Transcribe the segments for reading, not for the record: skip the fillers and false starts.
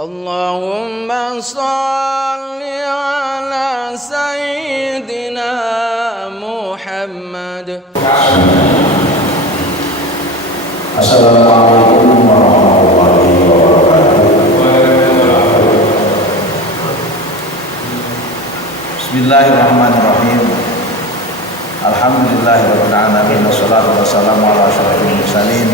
Allahumma salli ala Sayyidina Muhammad. Assalamualaikum warahmatullahi wabarakatuh. Bismillahirrahmanirrahim. Alhamdulillahirabbil alamin. Wassalatu wassalamu ala asyrofil mursalin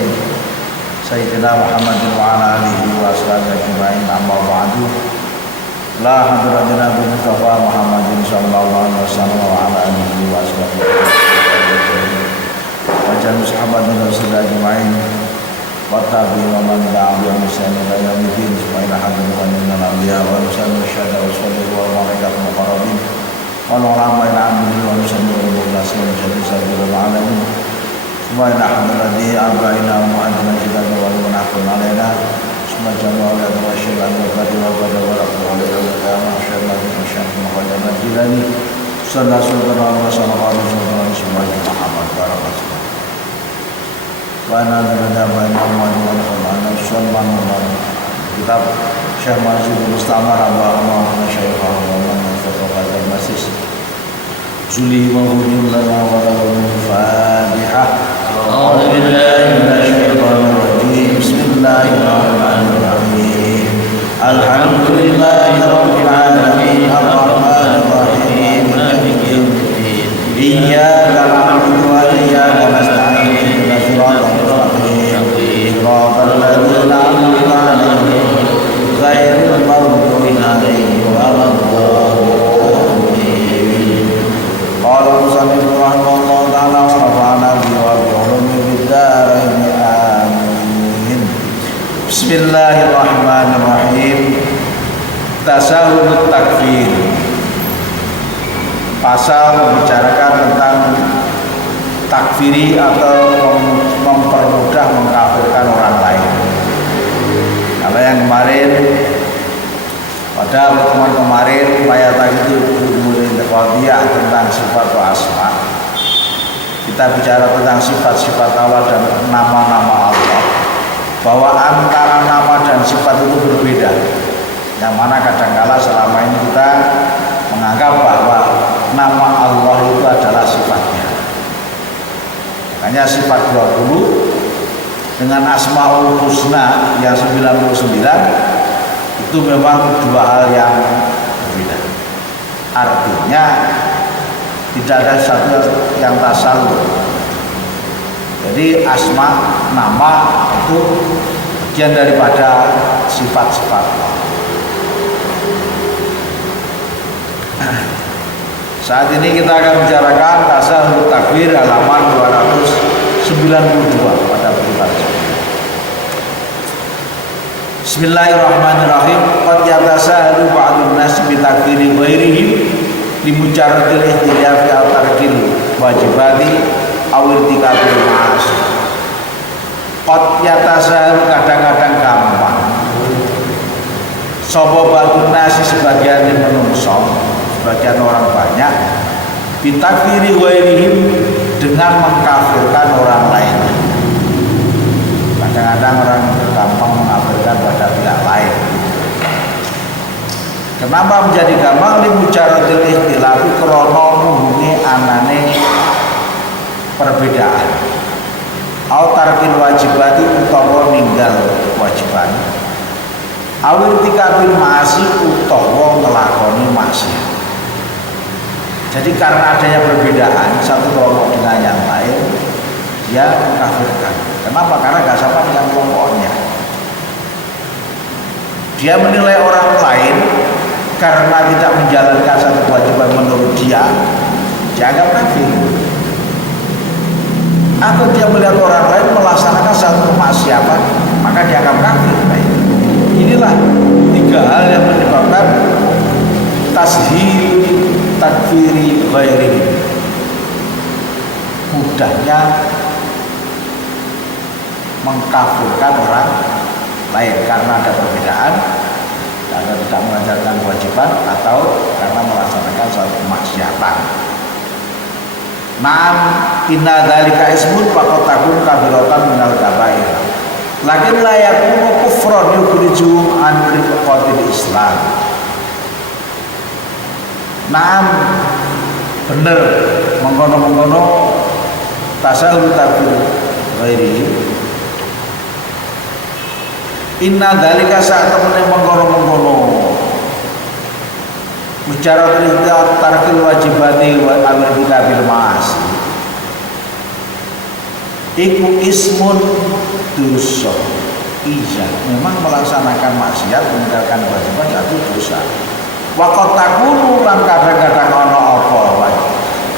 Sayyidina Muhammadin wa ala alihi wa ashabihi ajma'in. Amma ba'du. La hadratina bi Mustafa Muhammadin sallallahu alaihi wasallam wa ala alihi wa ashabihi wa jami'i sahabatin rasulillah ajma'in wa tabi'in wa man tabi'ahum bi ihsan ila yaumil din. Subhana hadratin minal anbiya wa rusul syahada wa sallallahu wa malaikatul muqarrabin wa ulama al-amilin wa nusallimu ala sayyidil alamin. Subhana hadratin arba'ina wa adna jidana wa manaqul alaina Subhanahu wa ta'ala wa syai'an wa qadar wa qadar wa rahmatullahi wa barakatuh. Masyaallah Muhammad Jilani sallallahu alaihi wasallam Muhammad barakatuh. Wa ana nabiyana Muhammad sallallahu alaihi wasallam kitab Syekh Mazid Mustamar Allahumma syaikhah wa man faqad al-masis Zuli wa hujul lana wa lahum Fatihah. A'udzu billahi minasy syaithanir rajim. Bismillahirrahmanirrahim. Alhamdulillahi rabbil alamin arrahmanir rahim maliki yaumiddin. Iyyaka na'budu wa iyyaka nasta'in. Ihdinas siratal mustaqim. Siratal ladzina an'amta 'alaihim ghairil maghdubi 'alaihim waladdallin. Qala musannif rahimahullah ta'ala wa nafa'ana bihi wa bi ulumi fid dharain amin. Bismillahirrahmanirrahim. Tasawuf takfir. Pasal membicarakan tentang takfiri atau mempermudah mengkafirkan orang lain. Kalau yang kemarin pada pertemuan kemarin ayat itu qadiyah tentang sifat wa asma. Kita bicara tentang sifat-sifat Allah dan nama-nama Allah. Bahwa antara nama dan sifat itu berbeda. Yang mana kadangkala selama ini kita menganggap bahwa nama Allah itu adalah sifatnya. Makanya sifat 20 dengan Asmaul Husna yang 99 itu memang dua hal yang berbeda. Artinya tidak ada satu yang tasalluq. Jadi asma, nama itu bagian daripada sifat-sifat. Saat ini kita akan bicarakan tasawuf takfir halaman 292 pada buku. Bismillahirrahmanirrahim. Qad yatasahhalu ba'dun nas bi takfiri ghairihim li mujarradil ihtilaf fi tarkil wajibati aw irtikabil ma'asi. Qad yatasahhalu kadang-kadang gampang. Sapa ba'dun nas sebagian menungso, sebagian orang banyak bi takfiri ghairihim dengan mengkafirkan orang lain. Kadang-kadang orang gampang mengabaikan pada pihak lain. Kenapa menjadi gampang? Li mujarradil ikhtilafi krana muhungi anane perbedaan. Au tarkil wajibati utawa ninggal kewajiban. Awil tikabil ma'asi utawa nglakoni maksiat. Jadi karena adanya perbedaan satu kelompok dengan yang lain, dia mengkafirkan. Kenapa? Karena gak sama dengan kelompoknya. Dia menilai orang lain karena tidak menjalankan satu kewajiban menurut dia, dianggap kafir. Atau dia melihat orang lain melaksanakan satu kemaksiatan, maka dianggap kafir. Nah, inilah tiga hal yang menyebabkan tashil takfiri ghairi. Mudahnya mengkafirkan orang lain karena ada perbedaan, karena tidak menjalankan kewajiban atau karena melaksanakan suatu kemaksiatan. Naam inna dzalika ismun faqad takun kabiratan minal kabair. Lakin la yakunu kufran yukhriju an riqatil Islam. Naam bener mengkono-mengkono tasawuf tabir ghairi. Inna dzalika saat temene mengkono-mengkono bicara cerita tarkil wajibati wa amr bil ma'asi iku ismun dosa. Iya, memang melaksanakan maksiat meninggalkan kewajiban satu dosa. Wa qad takunu lan kadang-kadang ana apa wae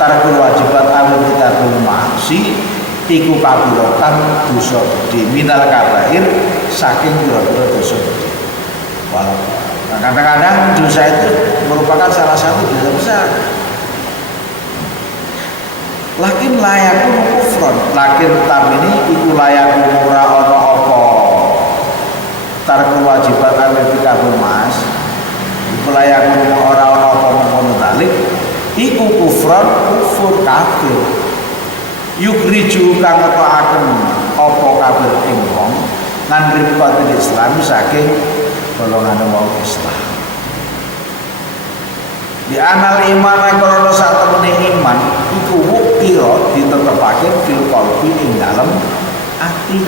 tarkil wajibat amr bil ma'asi iku kabiratan dosa gede minal kabair saking pira-pira dosa gede. Nah, kadang-kadang dosa itu merupakan salah satu dosa besar. Lakin layakun kufron, lakin tam ini iku layakun ora ana apa tarkul wajibat al-tika mas. Iku layakun ora ana apa mengkono dalik iku kufron kufur kafir. Yukhriju kang ngetokaken apa kafir ing wong lan riqatil Islam saking golongan wong Islam. Di anal iman krana sak temene iman iku wukira ditetepake fil qalbi ing dalem ati.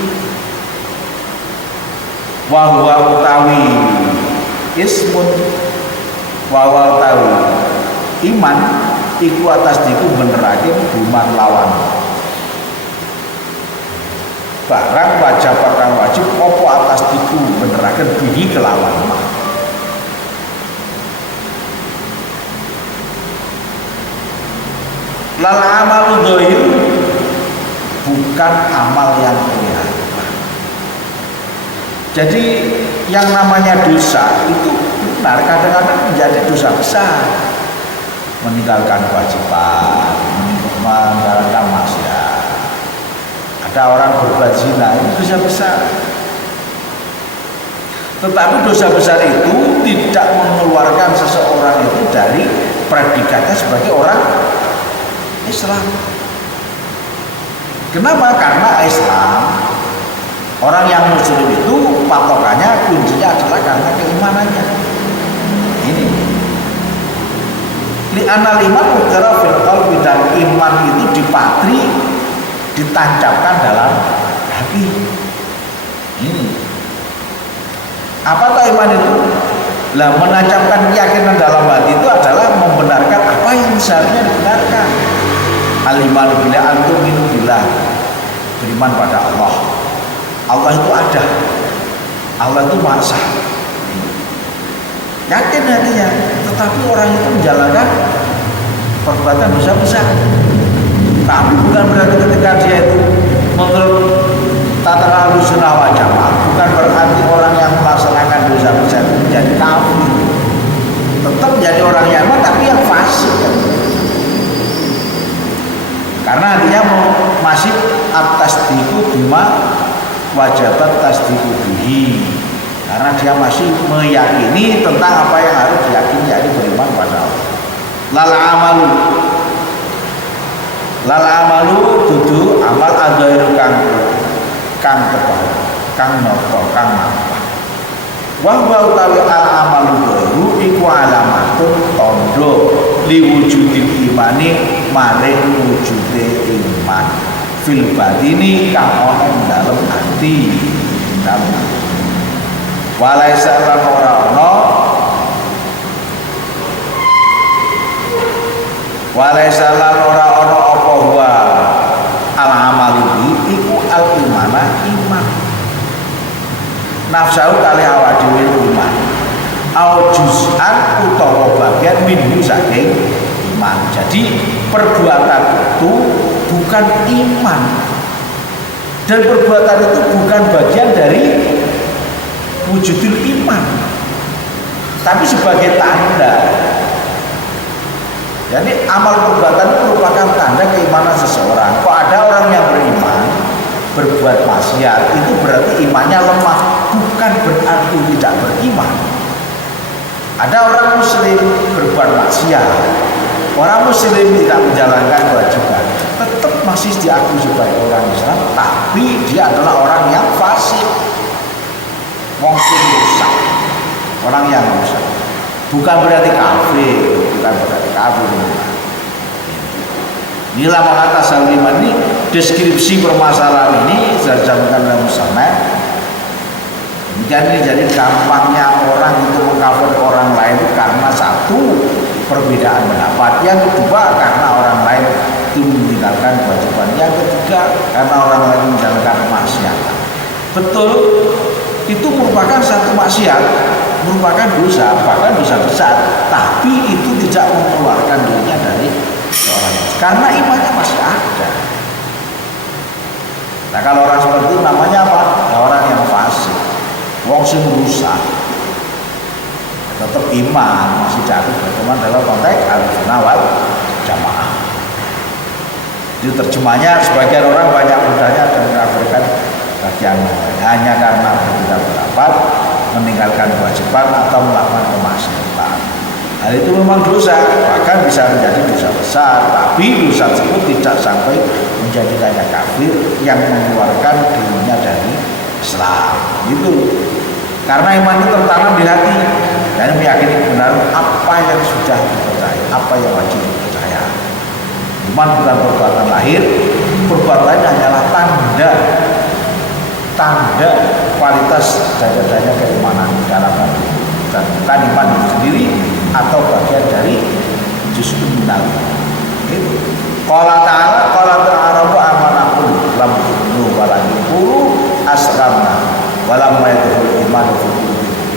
Wa huwa utawi ismun wa utawi iman iku atas diku benerake buman lawan barang wajib kang wajib apa atas diku beneraken bihi kelawan ma. Lal amalu dhahir bukan amal yang kelihatan. Jadi yang namanya dosa itu benar kadang-kadang menjadi dosa besar. Meninggalkan kewajiban, meninggalkan maksiat. Ada orang berbuat zina, itu dosa besar. Tetapi dosa besar itu tidak mengeluarkan seseorang itu dari predikatnya sebagai orang Islam. Kenapa? Karena Islam, orang yang muslim itu patokannya kuncinya adalah karena keimanannya. Ini li anal iman ukra fil qalbi, dan iman itu dipatri, ditancapkan dalam hati. Ini apa tuh iman itu? Lah, menancapkan keyakinan dalam hati itu adalah membenarkan apa yang seharusnya dibenarkan. Al-iman bila antum minu billah, beriman pada Allah. Allah itu ada, Allah itu maha esa. Yakin hatinya, tetapi orang itu menjalankan perbuatan dosa besar. Tapi bukan berarti ketika dia itu menurut tatanan sunnah wal jamaah, bukan berarti orang yang melaksanakan dosa besar itu menjadi kafir. Tetap menjadi orang yang iman tapi yang fasik. Karena artinya masih atas diku bima wajibat tasdiqu bihi. Karena dia masih meyakini tentang apa yang harus diyakini, yaitu beriman pada Allah. Lal amalu dudu amal adzair kang tepa, kang noto, kang apa. Wa utawi al amalu dzairu iku alamatun tondo liwujudil imani maring wujude iman fil batini kang ana dalem ati. Walaisa lan ora ana apa wa al amalu iku al imana iman nafsu kali awak dhewe iman au juz'an utawa bagian minhu saking iman. Jadi perbuatan itu bukan iman, dan perbuatan itu bukan bagian dari wujudul iman, tapi sebagai tanda. Jadi amal perbuatan itu merupakan tanda keimanan seseorang. Kok ada orang yang beriman berbuat maksiat, itu berarti imannya lemah, bukan berarti tidak beriman. Ada orang muslim berbuat maksiat, orang muslim tidak menjalankan kewajiban, tetap masih diakui sebagai orang Islam, tapi dia adalah orang yang fasik. Mungkin orang yang rusak. Bukan berarti kafir, bukan berarti kafir. Inilah mengata saliman ini deskripsi permasalahan ini sudah disampaikan oleh Muhammad. Jadi gampangnya orang untuk mengkafir orang lain karena satu perbedaan pendapat, yang kedua karena orang lain itu meninggalkan kewajiban, yang ketiga karena orang lain menjalankan maksiat. Betul, itu merupakan satu maksiat, merupakan dosa, bahkan dosa besar, tapi itu tidak mengeluarkan dirinya dari seorang karena imannya masih ada. Nah kalau orang seperti itu namanya apa? Ya, orang yang fasik, wong sing rusak, tetap iman masih jatuh berteman dalam konteks Ahlussunnah wal Jamaah. Itu terjemahnya sebagian orang banyak mudahnya dan mengabaikan bagian hanya karena berbeda pendapat, meninggalkan kewajiban atau melakukan kemaksiatan. Hal itu memang dosa, bahkan bisa menjadi dosa besar, tapi dosa tersebut tidak sampai menjadi kayak kafir yang mengeluarkan dirinya dari Islam. Gitu. Karena iman itu tertanam di hati dan meyakini benar apa yang sudah dipercaya, apa yang wajib dipercaya. Iman bukan perbuatan lahir, perbuatannya hanyalah tanda kualitas dada-dada keimanan dalam hati. Dan bukan iman itu sendiri atau bagian dari juz'un minal. Itu. Qala ta'ala amanahum lam tu'minu wa lam yaqulu aslamna wa lam yadkhul iman fi qulubikum.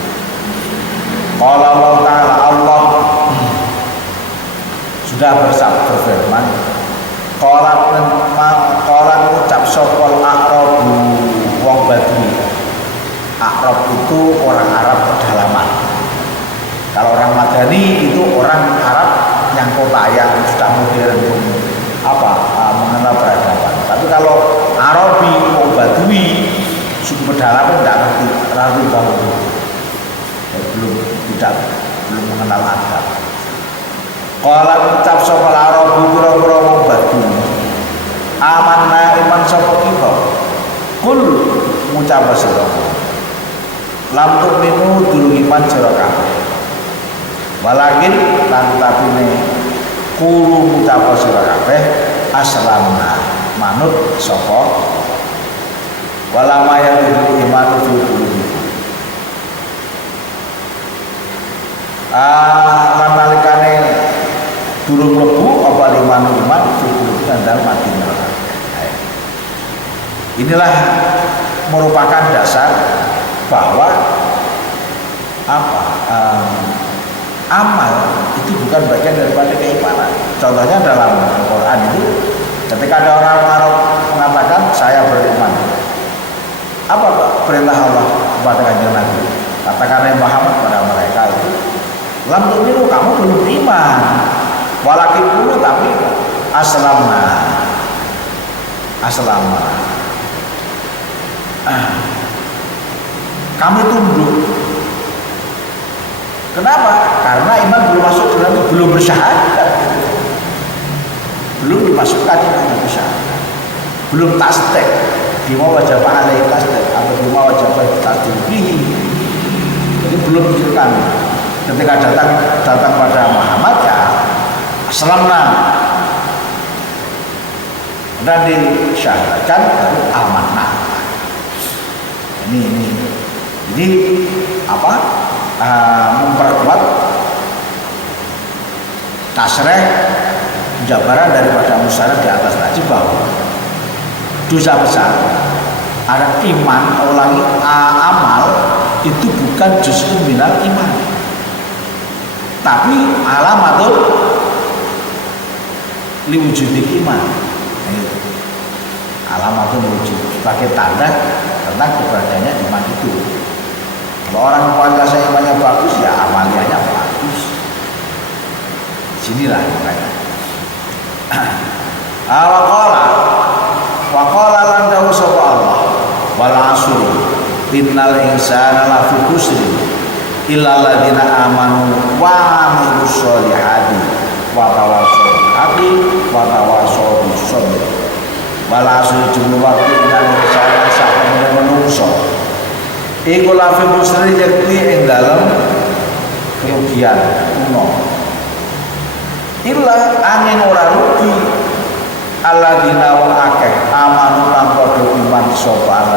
Qala Allah Ta'ala, Allah sudah berfirman, qala ucap sopol a'rabu wong badui. A'rab itu orang Arab pedalaman. Kalau orang Madani itu orang Arab yang kota, yang sudah modern, mengenal peradaban. Tapi kalau Arabi, wong badui, suku pedalaman tidak ngerti, ragu banget. Belum mengenal adab. Kalau ucap sopal Arabu pura-pura wong badui, amanna iman sapa kita. Kul ngucap sira. Lam tu'minu durung iman sira kabeh. Walakin lan tapine kulo ngucap sira kabeh aslamna manut sapa walama ya iman fi qulubikum. Lan nalikane durung mlebu apa iman fi qulubikum dalam hati mereka. Inilah merupakan dasar bahwa amal itu bukan bagian daripada keimanan. Contohnya dalam Al-Quran itu ketika ada orang Arab mengatakan saya beriman, apa perintah Allah kepada kanjeng Nabi? Katakanlah Muhammad pada mereka itu, lam tu'minu, kamu belum iman, walakin dulu tapi aslamna. Kami tunduk. Kenapa? Karena iman belum masuk dalam itu, belum bersyahadat, belum dimasukkan iman bersyahadat, belum tasdik, bima wajib alaihi tasdik atau bima wajib tasdik bihi. Jadi belum dimasukkan. Ketika datang pada Muhammad ya aslamna, dan disyahadatkan baru amanah. Ini memperkuat tasreh penjabaran daripada musyawarah di atas tadi bahwa dosa besar ada iman, amal itu bukan justru minal iman, tapi alamatul liwujudil iman. Alamatul wujud sebagai tanda tentang keberadaannya iman itu. Kalau orang kualitas imannya bagus, ya amaliannya bagus. Sinilah makanya. Waqala lan dawu sapa Allah, wal asri innal insana lafi khusr illa alladziina amanu wa amilus sholihati wa tawassaw bil haqqi wa tawassaw bis sabr. Wal asri jumlah waktu innal insana sak menungso iku lafi khusr yakti ing dalem kerugian kuno. Illa angin ora rugi alladzina wa akeh amanu lan padha iman sapa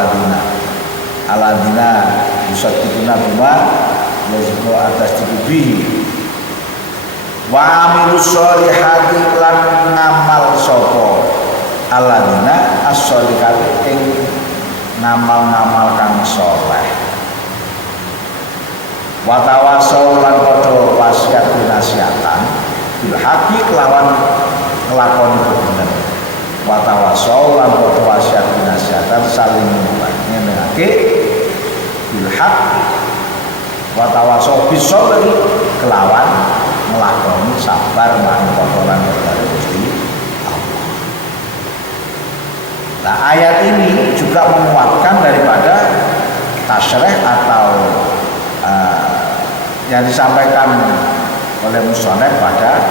alladzina yusaddiquna bima yazku atas dibihi wa amilus sholihati lan ngamal sapa alladzina as-sholihati ing ngamal-ngamal kang saleh wa tawasau lan padha wasiat nasiatan bil haqi lawan nglakoni kebenaran wa tawasau lan padha wasiat nasiatan saling nyenengake bil haq wa tawasau bisabri kelawan nglakoni sabar marang perkara dari Gusti Allah. Nah, ayat ini juga menguatkan daripada tasyrih atau yang disampaikan oleh musannaf pada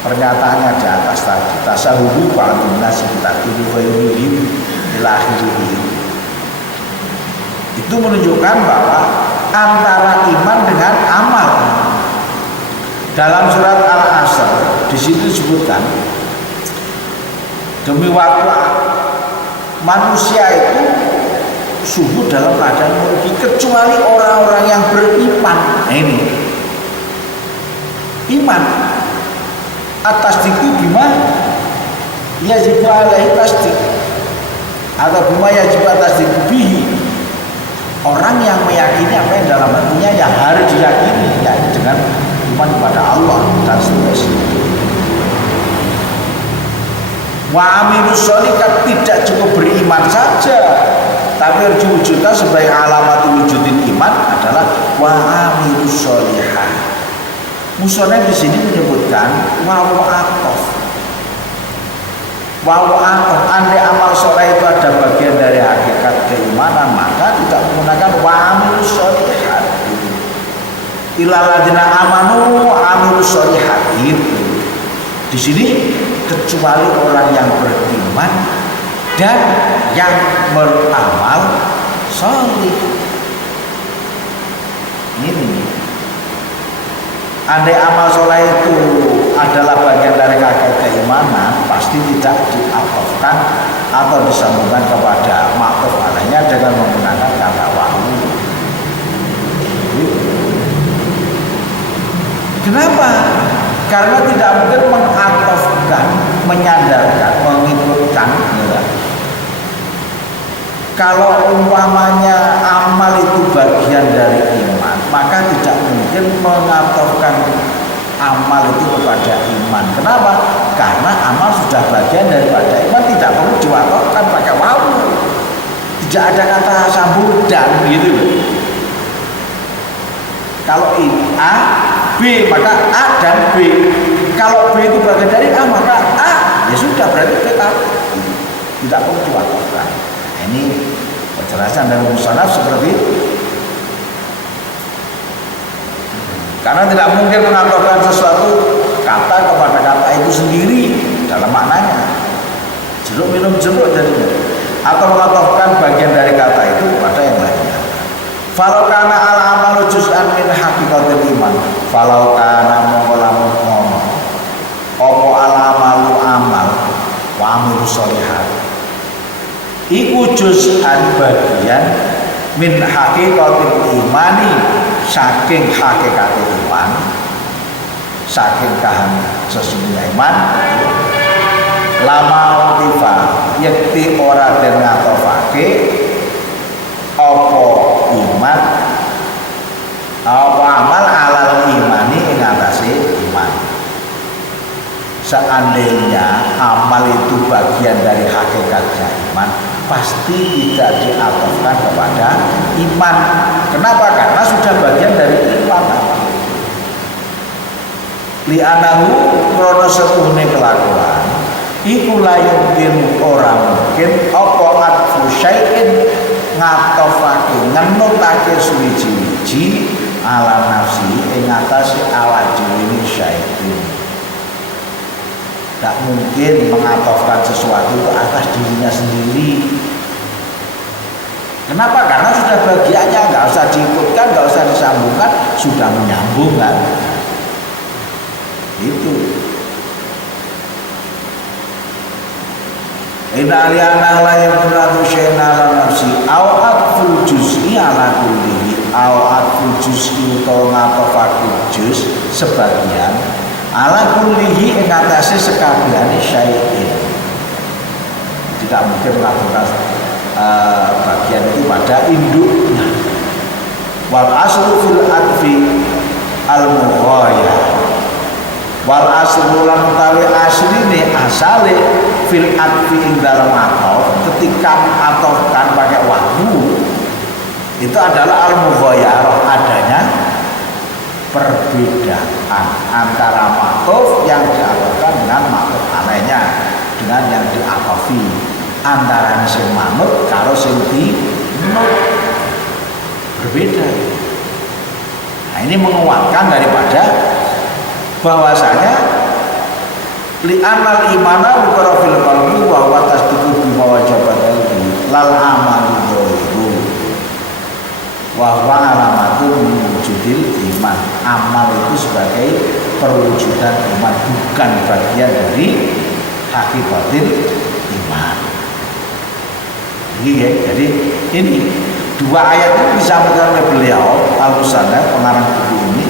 pernyataannya di atas tadi, tasahudu ba'dun nas bitaqulu ghairihim ila akhirih. Itu menunjukkan bahwa antara iman dengan amal. Dalam surat Al-Asr di situ disebutkan demi waktu manusia itu subur dalam keadaan merugi kecuali orang-orang yang beriman. Nah, ini iman atas diku bima yajibu alaihi tasdik atau bima yajibu atas diku bihi, orang yang meyakini apa yang dalam hatinya yang harus diyakini, yakni dengan iman kepada Allah dan seterusnya. Wa amilus sholihat tidak cukup beriman saja, tapi harus diwujudkan sebagai alamat wujudin iman adalah wa amilus sholihat. Musonef di sini menyebutkan wawu atof. Wawu atof, andai amal soleh itu ada bagian dari hakikat keimanan, maka tidak menggunakan wa amilus sholihat. Ilal ladzina amanu wa amilus sholihat. Di sini kecuali orang yang beriman dan yang beramal saleh. Ini andai amal soleh itu adalah bagian dari hakikat keimanan, pasti tidak diatofkan atau disambungkan kepada ma'tuf alainya dengan menggunakan kata wawu. Kenapa? Karena tidak mungkin mengatofkan, menyandarkan, mengikutkan. Kalau umpamanya amal itu bagian dari iman, maka tidak mungkin mengatofkan amal itu kepada iman. Kenapa? Karena amal sudah bagian daripada iman, tidak perlu diwatofkan pakai wawu. Tidak ada kata sambung dan gitu. Kalau ini A, B, maka A dan B. Kalau B itu bagian dari A, maka A ya sudah, berarti kita tidak perlu diwatofkan. Ini penjelasan dari musannaf seperti itu. Karena tidak mungkin mengatofkan sesuatu kata kepada kata itu sendiri dalam maknanya. Jeruk minum jeruk jadinya. Atau mengatofkan bagian dari kata itu kepada yang lainnya. Falau kana al amalu juz'an min haqiqatil iman. Falau kana mongkolamun ngomong opo al amalu amal wa amilu sholihat iku juz'an bagian min haqiqatil imani, saking hakikatil iman, saking kahan sesungguhnya iman. Lama utifa yakti ora den ngatofake opo iman apa amal alal imani ing atase iman. Seandainya amal itu bagian dari hakikatnya iman, pasti tidak diatofkan kepada iman. Kenapa? Karena sudah bagian dari iman. Li'anahu krono sepuhne kelakuan iku la yumkin ora mungkin apa atfu syai'in ngatofake ngenutake suwiji-wiji ala nafsi ing atase awak dhewe syai'in. Tak mungkin mengatofkan sesuatu ke atas dirinya sendiri. Kenapa? Karena sudah bagiannya, nggak usah diikutkan, nggak usah disambungkan, sudah menyambung kan. Itu Inna liana la yakunatu syai'na ala nafsi awat ful juz'i ala kullihi awat ful juz'i utawa ngatofake juz sebagian ala kullihi ing atase sekabehane syai'in. Tidak mungkin melakukan bagian itu pada induknya. Wal aslu fil adfi al mughayah wal aslu lan utawi asline asale fil adfi ing dalam atof ketika atofkan pakai waktu itu adalah al mughayarah, adanya perbedaan antara ma'tuf yang diatofkan dengan ma'tuf alaihnya dengan yang diatofi antara sing manut karo sing dinut berbeda. Nah ini menguatkan daripada bahwasanya li'anal imana ukara fil qalbi wa huwa tasdiqu bima wajabat ilmi lal amalu dhairu wa huwa alamatun wujudil iman. Amal itu sebagai perwujudan iman, bukan bagian dari hakikatil iman. Jadi ini dua ayat itu disampaikan oleh beliau Al-Musanna pengarang buku ini,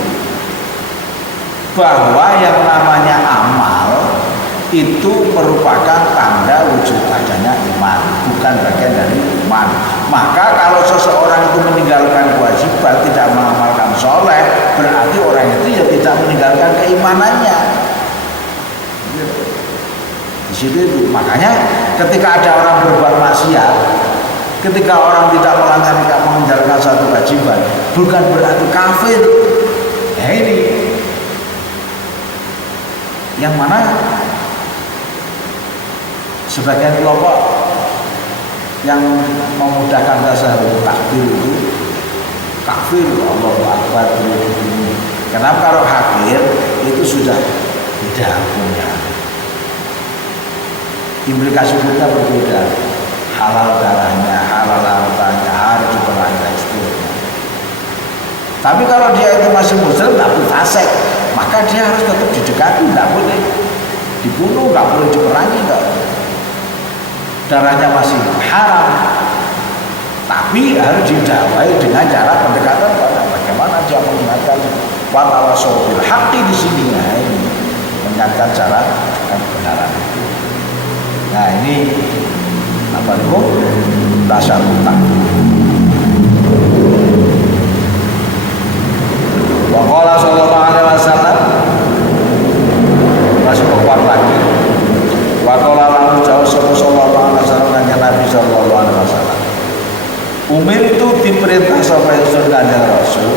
bahwa yang namanya amal itu merupakan tanda wujud adanya iman, bukan bagian dari iman. Maka kalau seseorang itu meninggalkan kewajiban, tidak mengamalkan soleh, berarti orang itu ya tidak meninggalkan keimanannya. Di situ itu makanya ketika ada orang berbuat maksiat, ketika orang tidak menjalankan satu kewajiban, bukan berarti kafir. Ya ini yang mana sebagian kelompok yang memudahkan tasawuf takbir itu kafir, Allahu Akbar ini. Kenapa? Kalau hakir itu sudah beda hukumnya, implikasi hukumnya berbeda, halal darahnya, halal hartanya, harus diperangi seterusnya. Tapi kalau dia itu masih muslim tapi fasik, maka dia harus tetap didekati, tidak boleh dibunuh, tidak boleh diperangi, enggak. Darahnya masih haram, tapi harus didakwai dengan cara pendekatan bagaimana dia mengingatkan watawasaw bil haqqi di sini. Nah, ini mengingatkan cara kebenaran itu. Nah ini apa itu dasar utang. Waqala sallallahu alaihi wasallam masih kuat lagi. Waqala lalu jauh sallallahu alaihi wasallam dengan Nabi sallallahu alaihi wasallam. Umir itu diperintah sapa Yusuf kanjeng Rasul.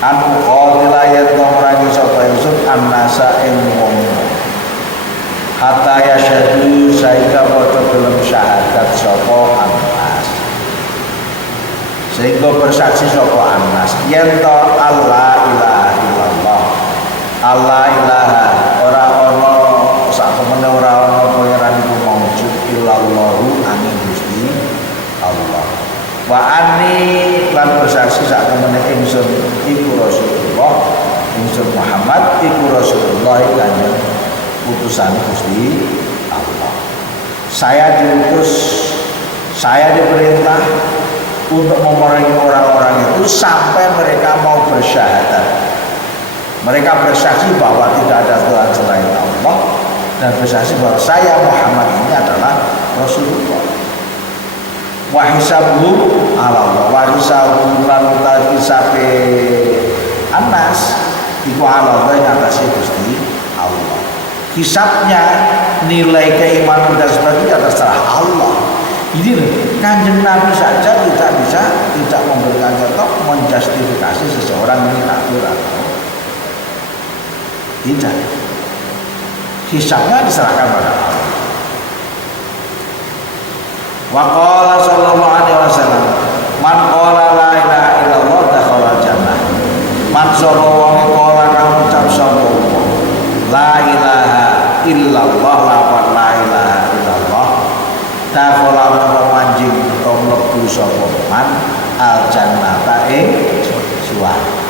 Anu qatila yen merangi sapa Yusuf annasa ing wong. Hatta yasyhadu sehingga padha gelem syahadat sapa Anas. Sehingga bersaksi sapa Anas yen to Allah ilaha illallah. Allah ilaha ora ana sak temene ora ana pangeran iku maujud illallahu angin Gusti Allah. Wa anni lan bersaksi sak temene ingsun iku Rasulullah, ingsun Muhammad iku Rasulullah kanjeng utusan Gusti Allah. Saya diutus, saya diperintah untuk memerangi orang-orang itu sampai mereka mau bersyahadat. Mereka bersaksi bahwa tidak ada Tuhan selain Allah dan bersaksi bahwa saya Muhammad ini adalah Rasulullah. Wa hisabuhu ala Allah, wa hisabuhu lan hisabe Anas iku ala Allah yang atasnya Gusti Allah. Hisabnya, nilai keimanan dan sebagainya terserah Allah. Ini loh, kanjeng Nabi saja tidak memberikan contoh menjustifikasi seseorang ini kafir atau tidak. Hisabnya diserahkan pada Allah. Wa qala sallallahu alaihi wasallam, man qala la ilaha illallah dakhala jannah. Man sapa wong qala kang ucap sapa la ilaha illallah, lafaz la ilaha illallah, dakhala manjing utawa mlebu sapa man al jannata ing swarga.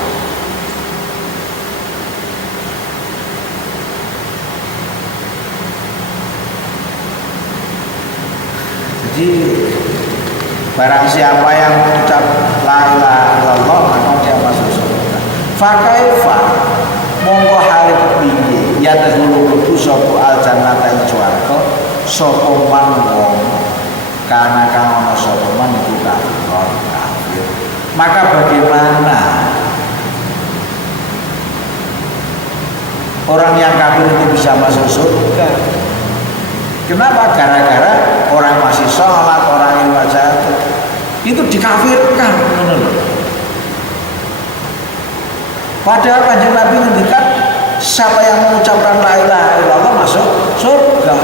Jadi barang siapa yang mengucap la ilaha illallah maka dia masuk surga. Fakaifa monggo hari piye ya dahulu lebu sapa al jannata ing swarga sapa man wong kana kang ana sapa man iku kafir. Maka bagaimana orang yang kafir itu bisa masuk surga? Kenapa? Gara-gara orang masih sholat, orang yang wajah itu dikafirkan. Padahal Kanjeng Nabi ngendikan siapa yang mengucapkan la ilaha illallah masuk surga.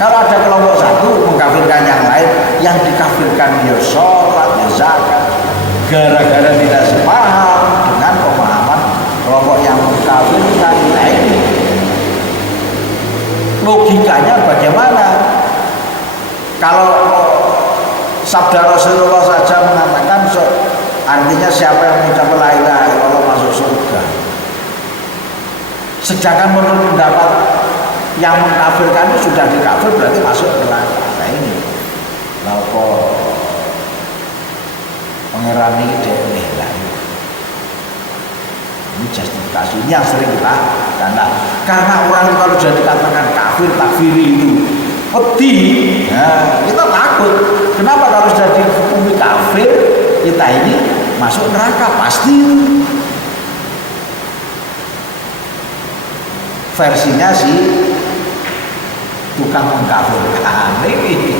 Kalau ada kelompok satu mengkafirkan yang lain, yang dikafirkan dia sholat, dia zakat, gara-gara tidak sepaham dengan pemahaman kelompok yang mengkafirkan. Nah ini logikanya bagaimana? Kalau sabda Rasulullah saja mengatakan artinya siapa yang mengucapkan la ilaha illallah masuk surga. Sedangkan menurut pendapat yang mengkafirkan itu sudah dikafir berarti masuk neraka. Nah ini lalu pangeran ini deh lah. Ini justifikasi ini yang sering kita tanda. Karena orang kalau sudah dikatakan kafir takfiri itu pedih, ya, kita takut. Kenapa kalau sudah dihukumi kafir kita ini masuk neraka pasti? Versinya sih tukang mengkafirkan ini.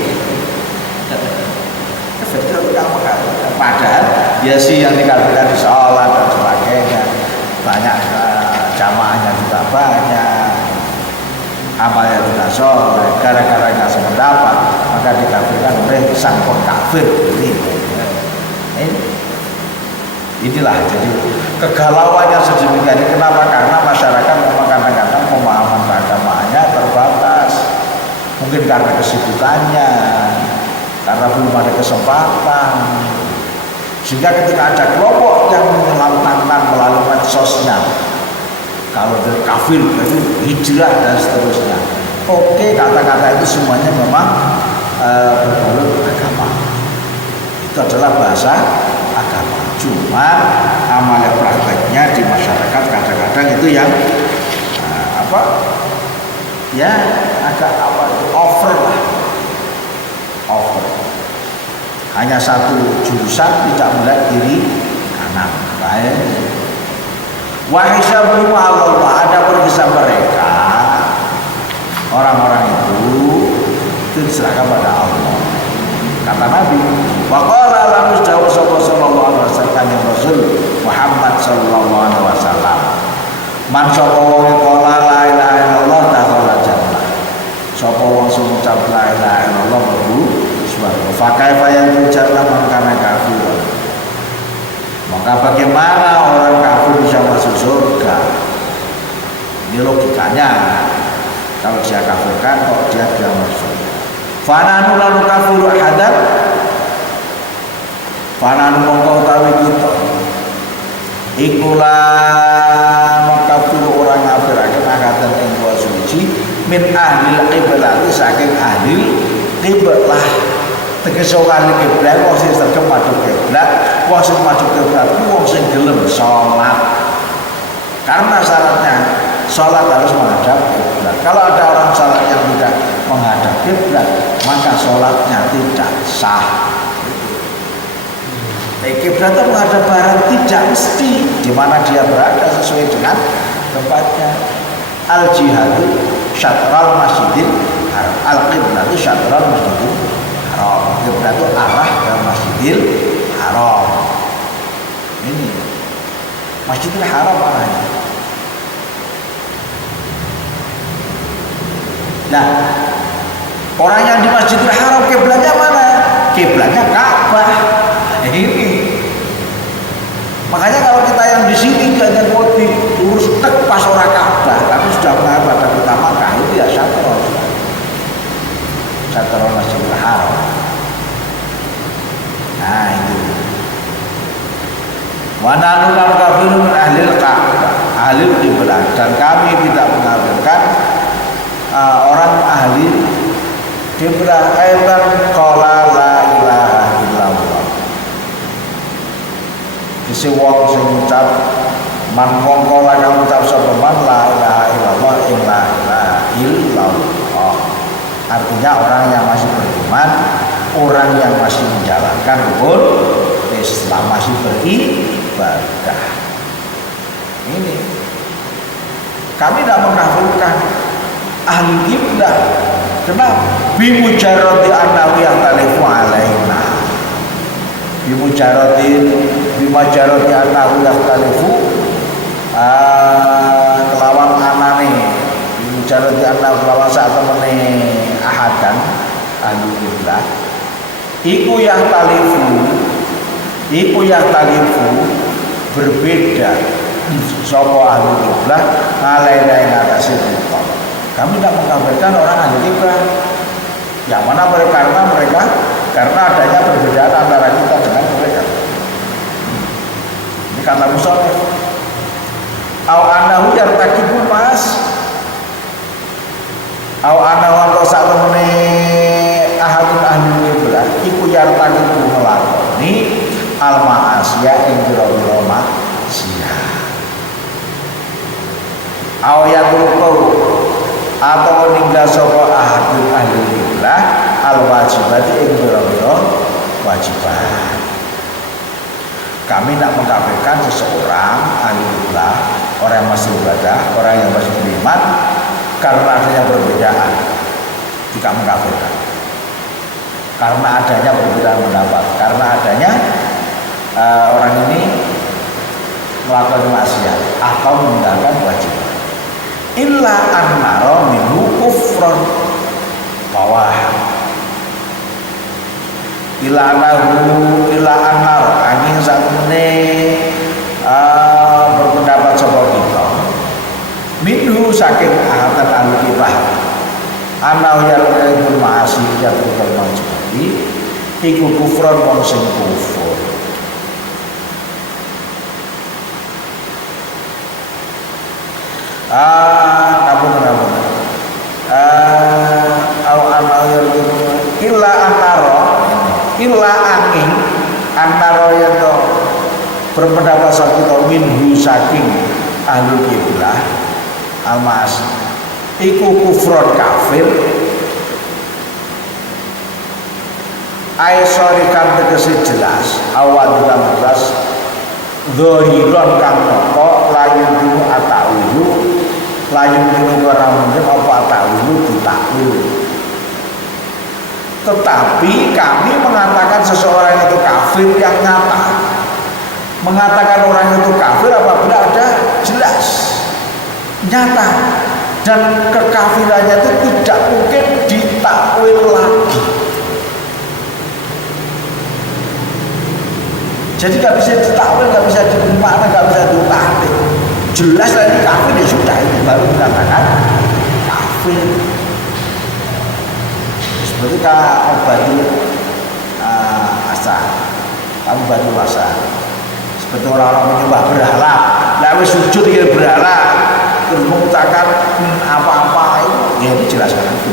Versi tukang mengkafirkan. Padahal dia sih yang dikafirkan di sholat dan sebagainya. Banyak jamaahnya juga banyak, amalnya juga soleh, gara-gara nggak sependapat maka dikafirkan oleh sang pengkafir. Inilah jadi kegalauannya sedemikian ini. Kenapa? Karena masyarakat memang kadang-kadang pemahaman keagamaannya terbatas, mungkin karena kesibukannya, karena belum ada kesempatan. Sehingga ketika ada kelompok yang melantangkan melalui medsosnya, kalau dia kafir itu hijrah dan seterusnya. Oke, kata-kata itu semuanya memang berbalut agama. Itu adalah bahasa agama. Cuma amal prakteknya di masyarakat kadang-kadang itu yang ya agak over lah, over. Hanya satu jurusan tidak melihat kiri kanan. Baik. Wa hisabuhum 'ala Allah, ada hisab mereka orang-orang itu diserahkan pada Allah. Kata Nabi, wa qala lahu sallallahu alaihi wasallam ya Rasul Muhammad sallallahu alaihi wasallam. Man sapa wong qala la ilaha illallah dakhala jannah. Sapa wong sing ngucap la ilaha illallah mlebu swarga. Fa kaifa yanjurna man kana kafir. Maka bagaimana orang kafir bisa masuk surga? Ini logikanya. Kalau dia kafirkan kok dia masuk surga. Fananu lalu kafiru hadat. Fananu mongko utawi kita. Ikulah makafiru orang kafir akan akatan ing suci min ahli qiblah saking ahli qiblah. Tegese ahli qiblah wong sing sregep madhep qiblah, wong sing madhep qiblah wong sing gelem salat. Karena syaratnya salat harus menghadap qiblah. Kalau ada orang salat yang tidak menghadap qiblah, maka salatnya tidak sah. Qiblah itu menghadap barat tidak mesti di mana dia berada sesuai dengan tempatnya. Al jihadu syatral masjidil haram. Al qiblah itu syatral masjidil haram. Qiblah itu arah ke masjidil haram. Ini masjidil haram arahnya. Nah, orang yang di masjidil haram qiblatnya mana? Qiblatnya Ka'bah. Ini makanya kalau kita yang di sini jangan mau lurus tek pas orang Ka'bah, tapi sudah menghadap pada kita Makkah itu ya syatron Masjidil Haram. Nah itu wa nahnu la kafirun ahlil Ka'bah ahlil qiblah, dan kami tidak mengabaikan orang ahli qiblah. Aidan Kese wong sing ngucap man mongko lan ngucap sapa man la ilaha illallah illa illallah. Artinya orang yang masih beriman, orang yang masih menjalankan rukun Islam, masih beribadah. Ini kami tidak mengkafirkan ahli kiblah. Kenapa? Bimujarrati annahu yahtalifu alaina. Bimujarrati annahu yahtalifu kelawan anane. Bimujarrati annahu kelawan saat temene ahadan ahli kiblah. Iku yahtalifu berbeda sapa ahli kiblah alaina ing atase kita. Kami tidak mengkafirkan orang ahli kiblah. Yang mana karena adanya perbedaan antara kita dengan mereka. Ini kata musannif. Au anahu yartakibu mas. Au anahu atau sak temene ahadun ahli kiblah iku yartakibu nglakoni al ma'asiyah ing pira-pira maksiat. Au yatruku atau ninggal sapa ahadun ahli kiblah al wajibat ing pira-pira wajibat. Kami tidak mengkafirkan seseorang ahli kiblah, orang yang masih ibadah, orang yang masih beriman karena adanya perbedaan. Tidak mengkafirkan. Karena adanya perbedaan pendapat, karena adanya orang ini melakukan maksiat atau meninggalkan wajibat. Illa annara minhu kufran bawah. Illa annar angin sakmene berpendapat sapa kita. Minhu saking ahatan al-kibah. Ana yarul ma'asi yatul majdi iku kufran wong sing kufur. Illa angin antara yang berpendapat satu minhu saking ahlul kiblah al-mas iku kufron kafir aisori kang tegesi jelas awal dalam jelas zahiron kang noko layun dulu atawilu layun dulu orang mungkin apa atawilu ditakwil. Tetapi kami mengatakan seseorang itu kafir yang nyata. Mengatakan orang itu kafir apabila ada jelas, nyata, dan kekafirannya itu tidak mungkin ditakwil lagi. Jadi nggak bisa ditakwil, nggak bisa dimakna, nggak bisa diutak-atik. Jelas tadi kafir ya sudah, itu baru dikatakan kafir. Seperti kalau obati asa, kamu batu asa. Seperti orang-orang menyembah berhala, lalu sujud ke berhala, terus mengucapkan apa-apa itu, ya itu jelas kan itu.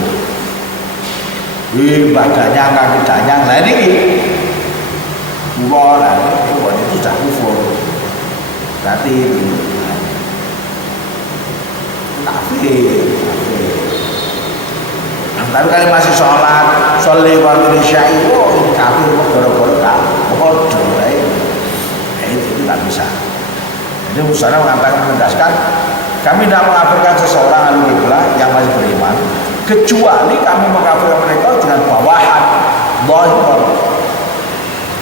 Badannya kaki danyang, nah ini kufur, itu sudah kufur. Berarti itu kafir. Tapi kalau masih sholat, sholli wa syai, ini kafir gara-gara bodoh, itu tidak bisa. Jadi Musara mengatakan menegaskan, kami tidak mengkafirkan seseorang ahli kiblah yang masih beriman, kecuali kami mengkafirkan mereka dengan bawahan, zahir,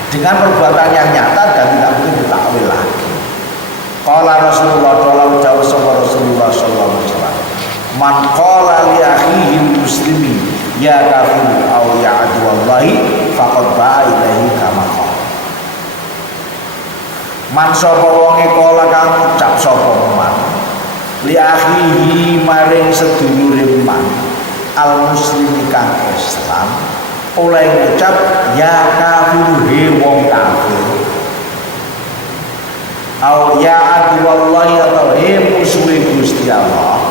dengan perbuatan yang nyata dan tidak mungkin ditakwil lagi. Qala Rasulullah Rasulullah sallallahu alaihi wasallam, man qala li akhihi muslimi ya kafir au ya aduwallahi faqad ba'a ilaihi kama qala. Man sapa wonge kala kang ucap sapa man li akhihi maring sedulure man al muslimi kang Islam oleh ngucap ya kafir he wong kafir au ya aduwallahi atau he musuhe Gusti Allah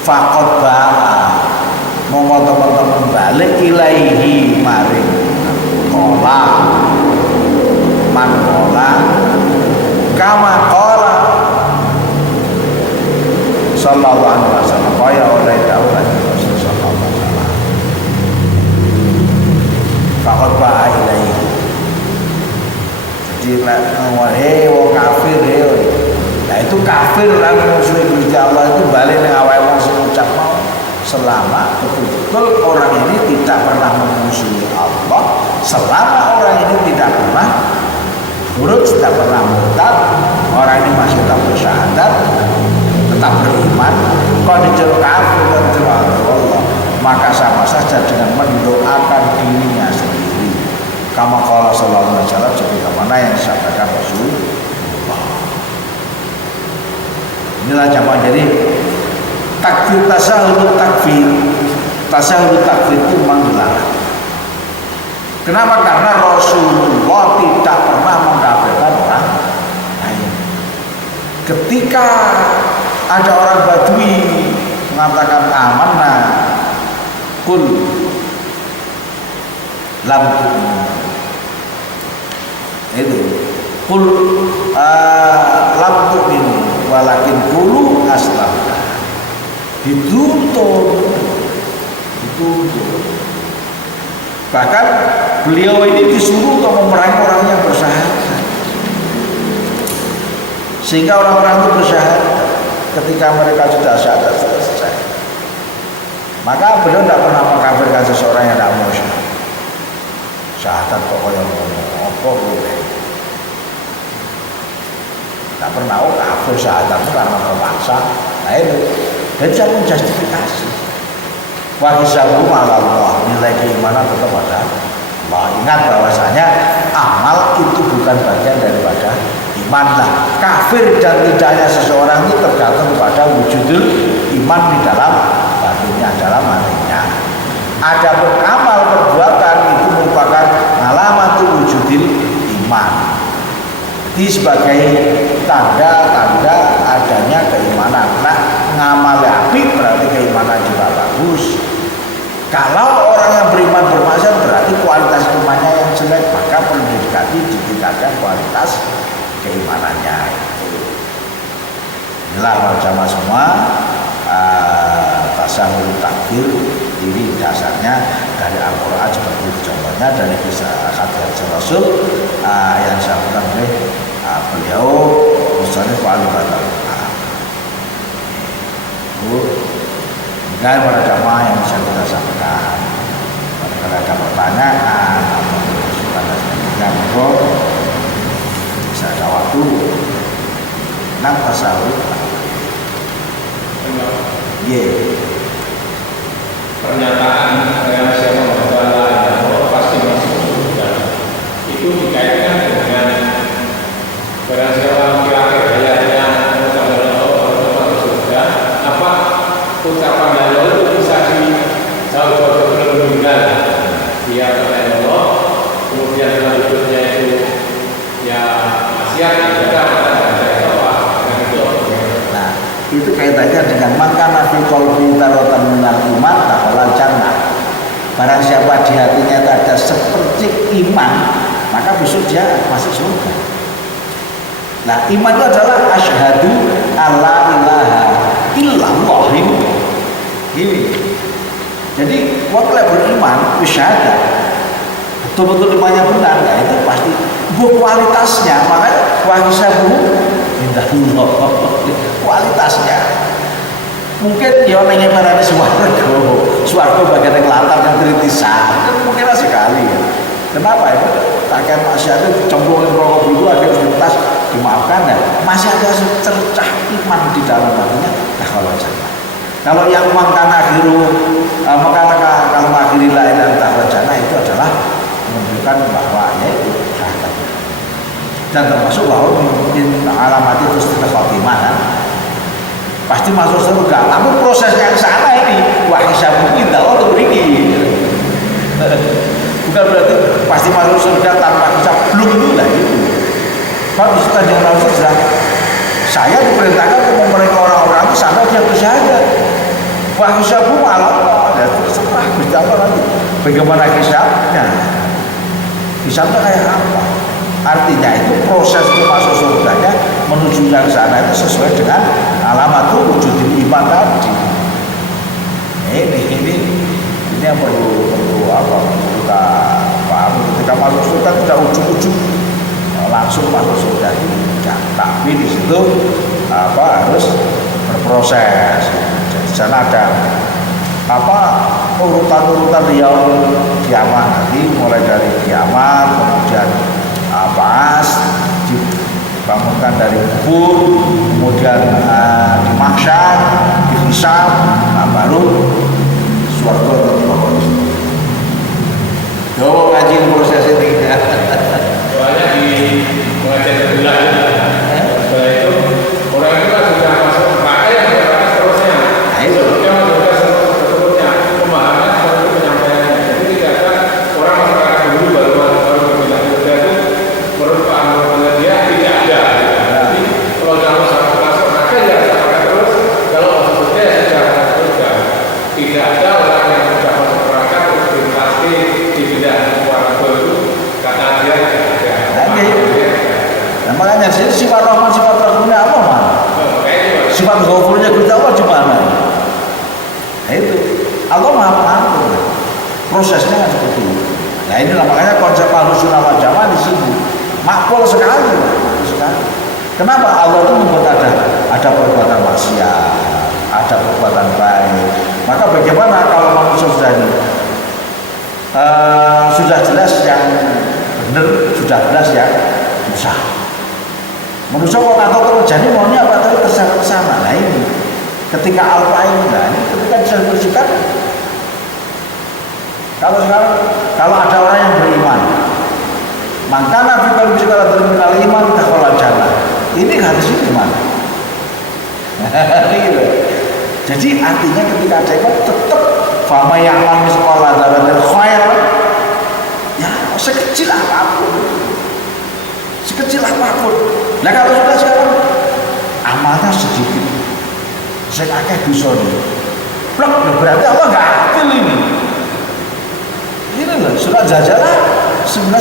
faqad ba'a monggo teman-teman balik ilaihi maring kola wong kafir he. Nah itu kafir lan musuh Gusti Allah itu balik ning awake wong sing ucap mau selama betul-betul orang ini tidak pernah memusuhi Allah, selama orang ini tidak pernah buruk, tidak pernah murtad, orang ini masih tetap bersyahadat, tetap beriman, kalau diceluk kafir dan diceluk Allah, maka sama saja dengan mendoakan dirinya sendiri. Kama qala sallallahu alaihi wasallam, sebagaimana yang disampaikan Rasulullah. Inilah jamaah, jadi takfir tasahul takfir itu memang dilarang. Kenapa? Karena Rasulullah tidak pernah mengkafirkan orang lain. Ketika ada orang Badui mengatakan amanna kul lam itu kul lam tu'minu walakin qulu aslamna, dituntut. Bahkan beliau ini disuruh untuk memerangi orang yang bersyahadat, sehingga orang-orang itu bersyahadat ketika mereka sudah syahadat selesai. Maka beliau tidak pernah mengkafirkan seseorang yang tidak mau syahadat pokoknya apa boleh. Tidak pernah kafir syahadat itu karena terpaksa. Nah itu, dan saya menjustifikasi. Wa hisabu Allah, nilai keimanan tetap ada Allah. Ingat bahwasanya amal itu bukan bagian daripada iman. Lah kafir dan tidaknya seseorang itu tergantung pada wujudul iman di dalam batinnya, dalam hatinya. Adapun amal perbuatan itu merupakan alamat wujudil iman. Ini sebagai tanda-tanda adanya keimanan. Nah, ngamal apik berarti keimanan juga bagus. Kalau orang yang beriman bermaksiat berarti kualitas imannya yang jelek, maka perlu ditingkatkan kualitas keimanannya. Inilah jamaah semua, tasawuf takfir ini dasarnya dari Al-Quran seperti itu, contohnya dari kisah hadis Rasul yang disampaikan oleh beliau Ustaz Fa'al Batal. Dan para jamaah yang bisa kita sampaikan, kalau ada pertanyaan atau masukan dan sebagainya, monggo bisa ada waktu. Nang tasawuf, pernyataan dengan siapa Allah pasti masuk surga itu dikaitkan dengan barang siapa akhir hayatnya mengucapkan Allah masuk surga, apa ucapan Allah itu bisa dijauh sebelum meninggal dia kepada Allah, kemudian selanjutnya itu ya maksiat ibadah itu kaitannya dengan maka nabi qalbi tarotan minal iman dakhalal jannah. Barang siapa di hatinya itu ada seperti iman, maka besok dia masuk surga. Nah, iman itu adalah asyhadu alla ilaha illallah ini. Jadi waktu beriman syahadat betul-betul imannya benar, ya itu pasti kualitasnya, makanya wahisabu indahullah kualitasnya. Mungkin ya neng barane swarga bagian yang latar yang kritisan kan mungkin sekali ya. Kenapa itu? Takkan maksiat itu cemplungin rokok dulu akhirnya tuntas dimaafkan ya. Masih ada secercah iman di dalam hatinya. Nah kalau jannah. Kalau yang mangkana akhiru kalau mengakhiri lain dan tahwa jannah itu adalah menunjukkan bahwa yaitu syahadat. Dan termasuk bahwa mungkin alamat itu setelah khotimah kan? Pasti masuk surga. Namun prosesnya ke sana ini wahisabu kita untuk ini. Bukan berarti pasti masuk surga tanpa hisab, belum itu lah itu. Pak Ustaz yang lalu sudah saya diperintahkan untuk memerintah orang-orang sampai dia bersyahadat. Wahisabu Allah dan terserah Gusti Allah nanti bagaimana hisabnya. Hisabnya kayak apa? Artinya itu proses masuk surganya menuju yang sana itu sesuai dengan alamat wujud iman tadi. Ini yang perlu apa? Kita paham ketika masuk surga tidak ujung-ujung langsung langsung masuk surga tidak. Tapi di situ harus berproses. Jadi di sana ada urutan-urutan yaumul kiamat, nanti mulai dari kiamat, kemudian dibangunkan dari kubur, kemudian di mahsyar, dihisab, baru suarga terpokok. Coba ngaji proses ini. Soalnya di pengajian terbulan, setelah itu orang itu kan sudah masuk neraka yang berkata seterusnya. Sebelumnya sudah seterusnya pemahaman seperti penyampaiannya. Jadi tidak ada orang masuk neraka dulu baru berpindah surga itu menurut Pak Ahmad dia tidak ada. Jadi kalau kamu masuk neraka ya sama terus. Kalau masuk surga ya sudah surga. Tidak ada orang yang sudah masuk neraka terus pasti dipindah ke warga itu kata dia Nah, makanya sifat rahman, sifat rahimnya Allah mana? Sifat ghafurnya kita Allah di mana? Nah itu Allah maha pengampun. Prosesnya kan seperti itu. Nah inilah makanya konsep Ahlussunnah wal Jamaah di sini makbul sekali, makbul sekali. Kenapa Allah itu membuat ada perbuatan maksiat, ada perbuatan baik. Maka bagaimana kalau manusia sudah jelas yang benar, sudah jelas yang susah. Manusia kok atau terjadi maunya apa tapi tersana. Nah ini ketika alfa ini, nah ini ketika bisa bersikap. Kalau sekarang ada orang yang beriman, maka Nabi kalau bicara terminal iman takwalah jalan. Ini harus iman. Jadi artinya ketika ada iman tetap fama ya'mal misqala dzarratin khairan, ya sekecil apapun. Nah kalau sudah sekarang amalnya sedikit, saya akeh dosa nih, berarti Allah nggak adil ini. Ini loh surat jajalah 19.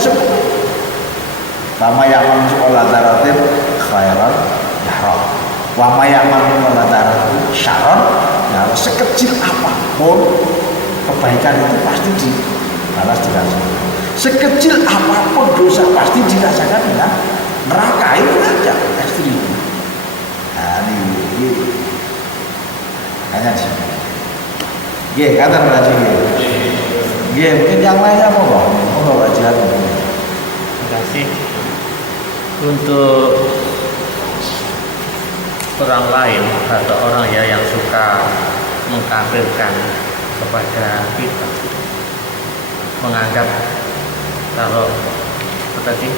Fama ya'mal misqala dzarratin khairan yarah, wa ma ya'mal misqala dzarratin syarran yarah. Sekecil apapun kebaikan itu pasti dibalas dirasakan. Sekecil apapun dosa pasti dirasakan ya. Neraka itu aja ekstrim. Nah ini hanya sih. Gih, kata belajar gih. Mungkin yang lainnya mau belajar. Terima kasih. Untuk orang lain atau orang yang suka mengkafirkan kepada kita, menganggap kalau tadi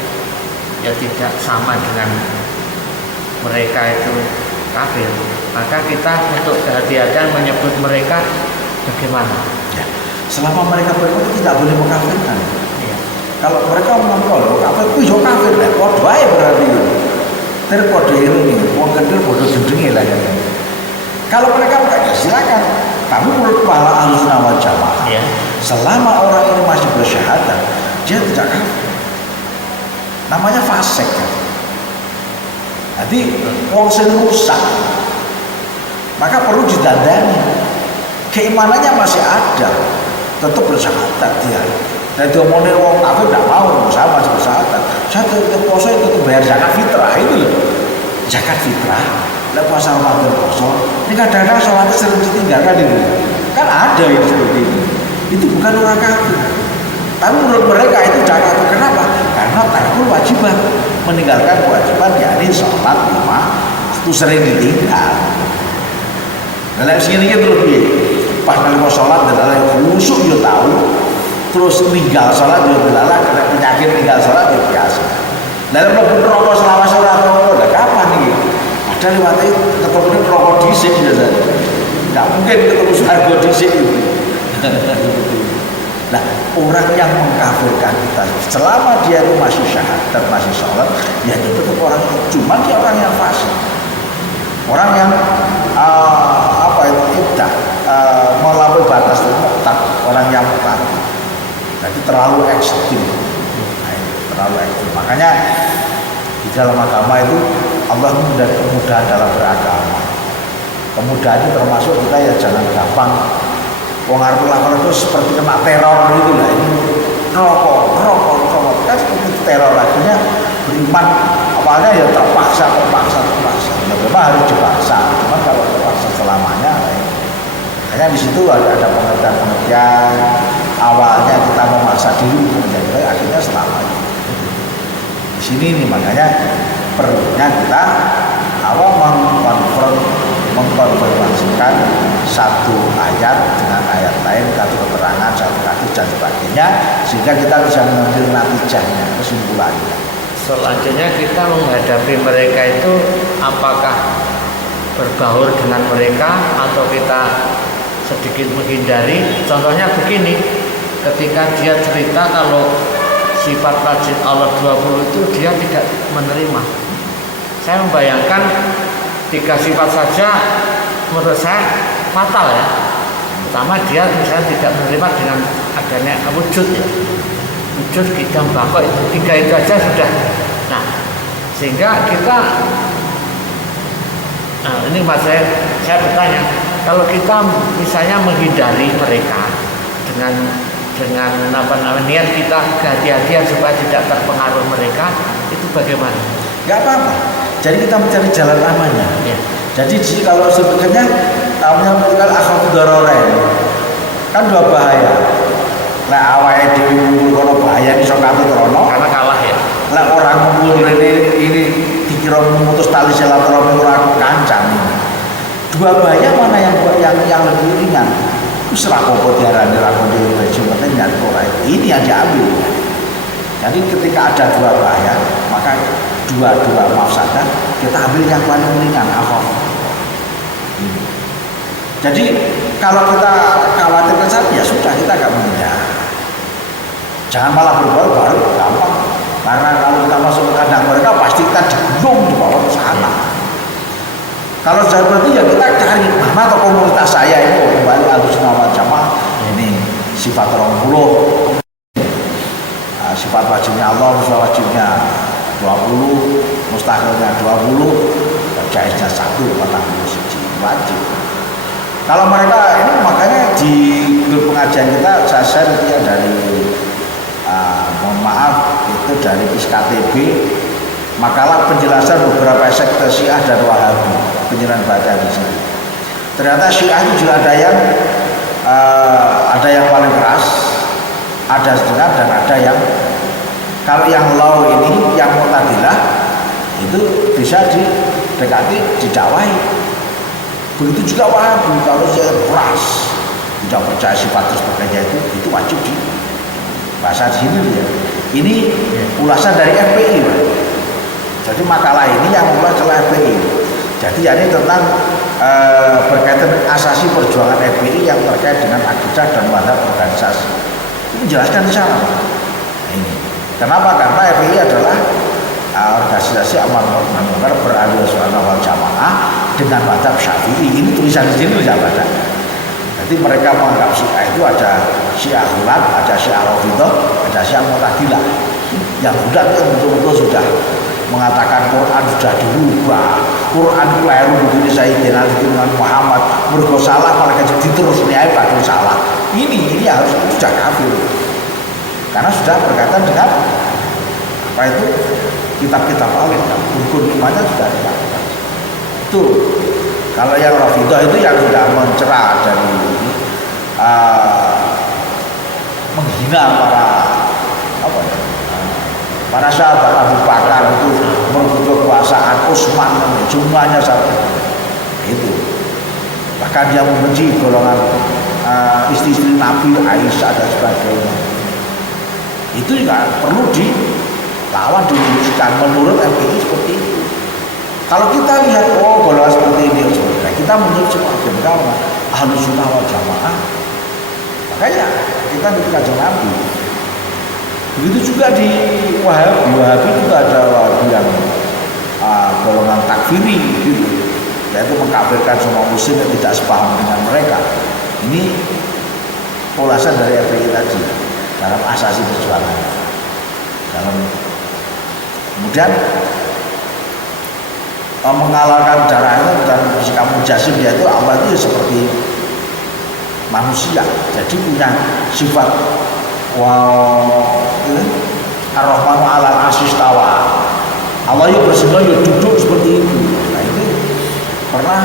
ya tidak sama dengan mereka itu kafir, maka kita untuk kehati-hatian menyebut mereka bagaimana? Ya, selama mereka beriman tidak boleh mengkafirkan. Ya. Kalau mereka mengaku kafir itu ya kafir lah, kode aja berarti. Terkode ini, uang kendel bodoh gendeng lah kan. Kalau mereka enggak ya silakan. Tapi menurut para Ahlussunnah wal Jamaah, ya, selama orang ini masih bersyahadat, dia tidak kafir. Namanya fasik kan. Jadi wong sing rusak, maka perlu didandani. Keimanannya masih ada, tetap bersyahadat dia. Dan diomongin wong kafir tidak mau, saya masih bersyahadat. Saya tetap puasa itu bayar zakat fitrah itu loh. Zakat fitrah. Lah puasa Ramadan kosong, ini kadang-kadang sholatnya sering ditinggalkan itu. Kan ada yang seperti ini. Itu bukan orang kafir. Tapi menurut mereka itu jangan kafir. Kenapa? Karena tarkul wajiban, meninggalkan kewajiban, yakni sholat 5 itu sering ditinggal. Dalam segini terus dia pas kalau sholat adalah khusyuk dia tahu, terus meninggal sholat dia adalah kena penyakit meninggal sholat dia biasa. Dalam lebih rokok selama sholat udah kapan nih? Dan waktu itu ketemu rokok disik biasa, nggak mungkin ketemu harga disik itu. Nah orang yang mengkafirkan kita selama dia itu masih syahadat, masih sholat, ya itu tetap orang itu. Cuma dia orang yang fasik, orang yang tidak melampaui batas mutlak, orang yang mutlak. Jadi terlalu ekstrim. Nah, terlalu ekstrim. Makanya di dalam agama itu Allah memberikan kemudahan dalam beragama. Kemudahan itu termasuk kita ya jangan gampang. Wong arep lapor itu seperti kena teror gitu lah. Ini rokok kan seperti teror, akhirnya beriman awalnya ya terpaksa. Ya memang harus dipaksa. Cuma kalau terpaksa selamanya, makanya di situ ada pengertian awalnya kita memaksa diri menjadi baik, akhirnya selamanya. Di sini nih makanya perlunya kita mengkonfirmasikan satu ayat dengan ayat lain, satu keterangan, satu hadis dan sebagainya, sehingga kita bisa mengambil natijahnya, kesimpulannya. Selanjutnya kita menghadapi mereka itu apakah berbaur dengan mereka atau kita sedikit menghindari. Contohnya begini, ketika dia cerita kalau sifat rajin Allah 20 itu dia tidak menerima. Saya membayangkan 3 sifat saja menurut saya fatal ya. Pertama dia misalnya tidak menerima dengan adanya wujud ya. Wujud kita bakok itu 3 itu aja sudah. Nah, sehingga kita ini mas saya bertanya, kalau kita misalnya menghindari mereka dengan niat kita kehati-hatian supaya tidak terpengaruh mereka, itu bagaimana? Gak apa-apa. Jadi kita mencari jalan amannya. Ya. Jadi kalau sebetulnya menyebutkan akhaf dararain kan 2 bahaya. Lah awake dhewe ngumpul kono bahaya iso katut rono Karena kalah ya. Lah orang ngumpul ini dikira memutus tali silaturahmi ora kancang. 2 bahaya mana yang lebih ringan? Wis ra apa diarani ra kono dhewe cuma nyari ora. Ini yang diambil. Jadi ketika ada 2 bahaya, maka dua mafsadah kita ambil yang paling ringan akhaf. Jadi kalau kita khawatirkan saja ya sudah, kita nggak menghindar. Jangan malah berbaur-baur, gampang. Karena kalau kita masuk ke kandang mereka pasti kita digulung di bawah sana. Kalau seperti ya kita cari mana atau komunitas saya ini kembali Ahlussunnah wal Jamaah ini sifat 20, sifat wajibnya Allah, wajibnya 20, mustahilnya 20, jaiznya 1, 41 wajib. Kalau mereka ini makanya di grup pengajian kita saya share itu ya dari mohon maaf itu dari ISKTB makalah penjelasan beberapa sekte Syiah dan Wahabi, penjelasan baca di sini. Ternyata Syiah itu juga ada yang paling keras, ada setengah dan ada yang kalau yang low ini yang Mu'tazilah itu bisa didekati, didakwahi. Begitu juga Wahabi, kalau saya keras tidak percaya sifat terus sebagainya itu wajib di bahasa sini ya. Ini ulasan dari FPI, Pak. Jadi makalah ini yang ulas adalah FPI. Jadi ini tentang berkaitan asasi perjuangan FPI yang terkait dengan akidah dan mazhab organisasi. Itu menjelaskan di sana. Nah, ini. Kenapa? Karena FPI adalah organisasi amal ma'ruf nahi munkar berAhlussunnah wal Jamaah dengan mazhab Syafi'i. Ini tulisan di sini saya baca. Jadi mereka menganggap Syiah itu ada Syiah Hulat, ada Syiah Rafidhah, ada Syiah Mu'tazilah. Yang Hulat itu betul-betul sudah mengatakan Quran sudah dirubah, Quran keliru begini Sayyidina Muhammad mergo salah malah jadi terus niai padahal salah. Ini harus sudah kafir. Karena sudah berkaitan dengan apa itu kitab-kitab awal, rukun imannya sudah ada. Itu kalau yang Rafidhah itu yang sudah mencela dari menghina para sahabat Abu Bakar itu merebut kekuasaan Utsman jumlahnya satu itu. Bahkan dia membenci golongan istri-istri Nabi Aisyah dan sebagainya. Itu juga perlu dilawan, diluruskan menurut FPI seperti itu. Kalau kita lihat golongan seperti ini kita menurut sebagai kawan Ahlussunnah wal Jamaah, makanya kita dikaji Nabi. Begitu juga di Wahabi juga ada Wahabi yang golongan takfiri gitu, yaitu mengkafirkan semua muslim yang tidak sepaham dengan mereka. Ini ulasan dari FPI tadi dalam asasi perjuangan. Kemudian mengalahkan darahnya dan sikap mujasim, yaitu Allah itu seperti manusia, jadi punya sifat Ar-Rahmanu 'alal 'arsy istawa. Allah ya bersila ya duduk seperti itu. Nah itu pernah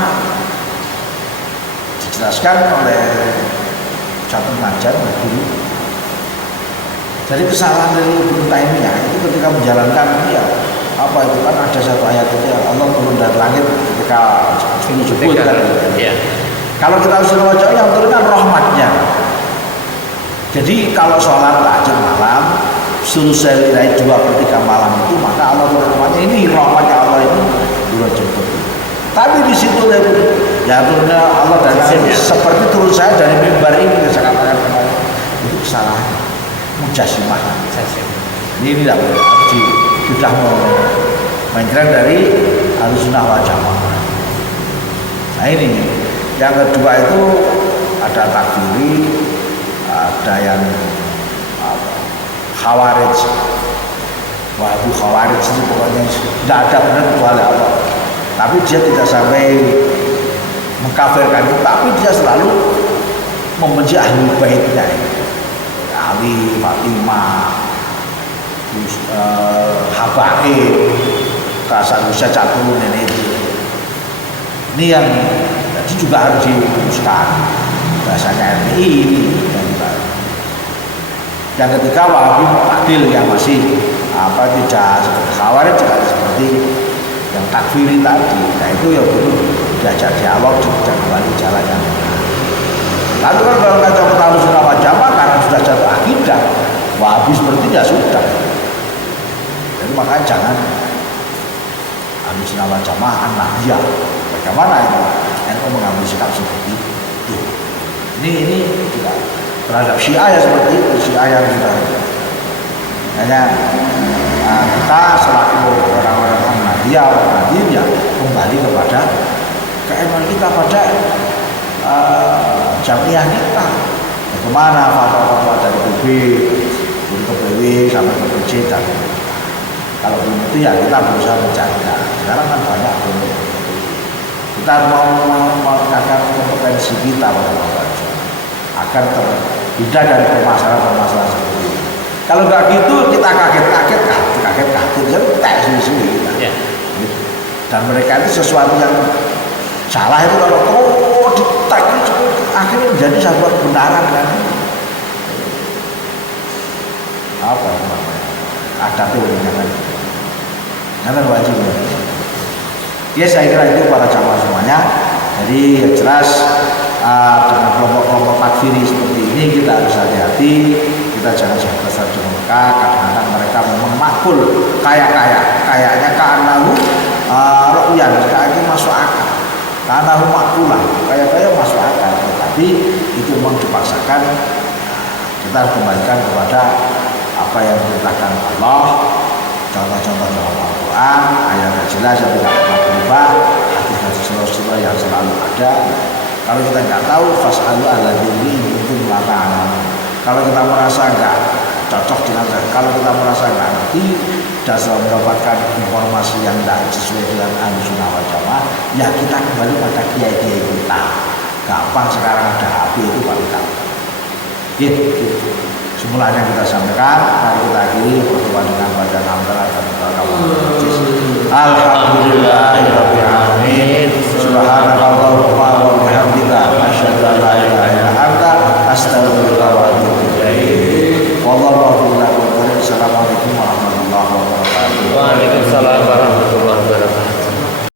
dijelaskan oleh satu pengajar guru. Jadi kesalahan dari Ibnu Taimiyah itu ketika menjalankan ya apa itu kan ada satu ayat itu ya Allah turun dari langit ketika subuh kan. Ya. Kalau kita harus wajah yang turun kan rahmatnya. Jadi kalau sholat tahajud malam selesai dari 2/3 malam itu maka Allah turun rahmatnya, ini rahmatnya Allah ini turun cukup. Tapi di situ ya turunnya Allah dari seperti turun saya dari mimbar ini saya katakan kemarin itu kesalahan mujasimah. Ini tidak boleh sudah mengkritik dari Ahlussunnah wal Jamaah. Nah ini yang kedua itu ada takfiri, ada yang khawarij. Wah itu khawarij itu pokoknya tidak ada benar kecuali Allah. Tapi dia tidak sampai mengkafirkan itu, tapi dia selalu membenci ahli baitnya, Ali, Fatimah, Habaib, Hasan Husain Catur ini itu. Ini yang jadi juga harus diuruskan bahasanya RPI ini. Yang ketiga Wahabi Mu'tadil yang masih tidak seperti Khawarij, juga seperti yang takfiri tadi. Nah itu ya perlu diajak dialog dan kembali jalan yang benar. Lalu kan kalau kacau Ahlussunnah wal Jamaah karena sudah jatuh akidah Wahabi seperti ya sudah. Jadi makanya jangan Ahlussunnah wal Jamaah an-Nahdiyah. Bagaimana itu? NU mengambil sikap seperti itu. Ini juga terhadap Syiah ya seperti itu, Syiah yang sudah. Hanya kita selaku orang-orang Ahmadiyah, ya kembali kepada keimanan kita pada jamiah kita. Bagaimana fatwa-fatwa dari PB, ke PW sampai ke PJ dan kalau belum itu ya kita berusaha mencari. Sekarang kan banyak belum. Kita mau meningkatkan kompetensi kita agar terhindar dari permasalahan-permasalahan seperti ini. Kalau nggak gitu kita kaget-kaget, jadi kita suwi-suwi. Dan mereka itu sesuatu yang salah itu kalau ditak itu akhirnya menjadi satu kebenaran kan. Apa namanya? Ada teori jangan wajib. Ya saya kira itu para jamaah semuanya. Jadi yang jelas dengan kelompok-kelompok takfiri seperti ini kita harus hati-hati. Kita jangan terjadi mereka. Kadang-kadang mereka memakul kayaknya karena ru'yan kayaknya masuk akal. Karena makulah kayak masuk akal. Tapi itu memang dipaksakan. Kita harus kembalikan kepada apa yang diperintahkan Allah. Contoh-contoh dalam Al-Quran, ayat yang jelas yang tidak pernah berubah, hadis-hadis Rasulullah yang selalu ada. Kalau kita nggak tahu, fas'alu ala diri itu mengatakan. Kalau kita merasa nggak cocok dengan, kalau kita merasa nggak ngerti dan selalu mendapatkan informasi yang tidak sesuai dengan Ahlussunnah wal Jamaah, ya kita kembali pada kiai-kiai kita. Gampang sekarang ada HP itu paling gampang. Gitu. Semulanya kita sampaikan, mari kita akhiri pertemuan dengan bacaan hamdalah dan alhamdulillahirabbil alamin. Subhanakallahumma wa bihamdika asyhadu an la ilaha illa anta astaghfiruka wa atubu ilaik. Wallahu a'lam. Assalamualaikum warahmatullahi wabarakatuh. Waalaikumsalam warahmatullahi wabarakatuh.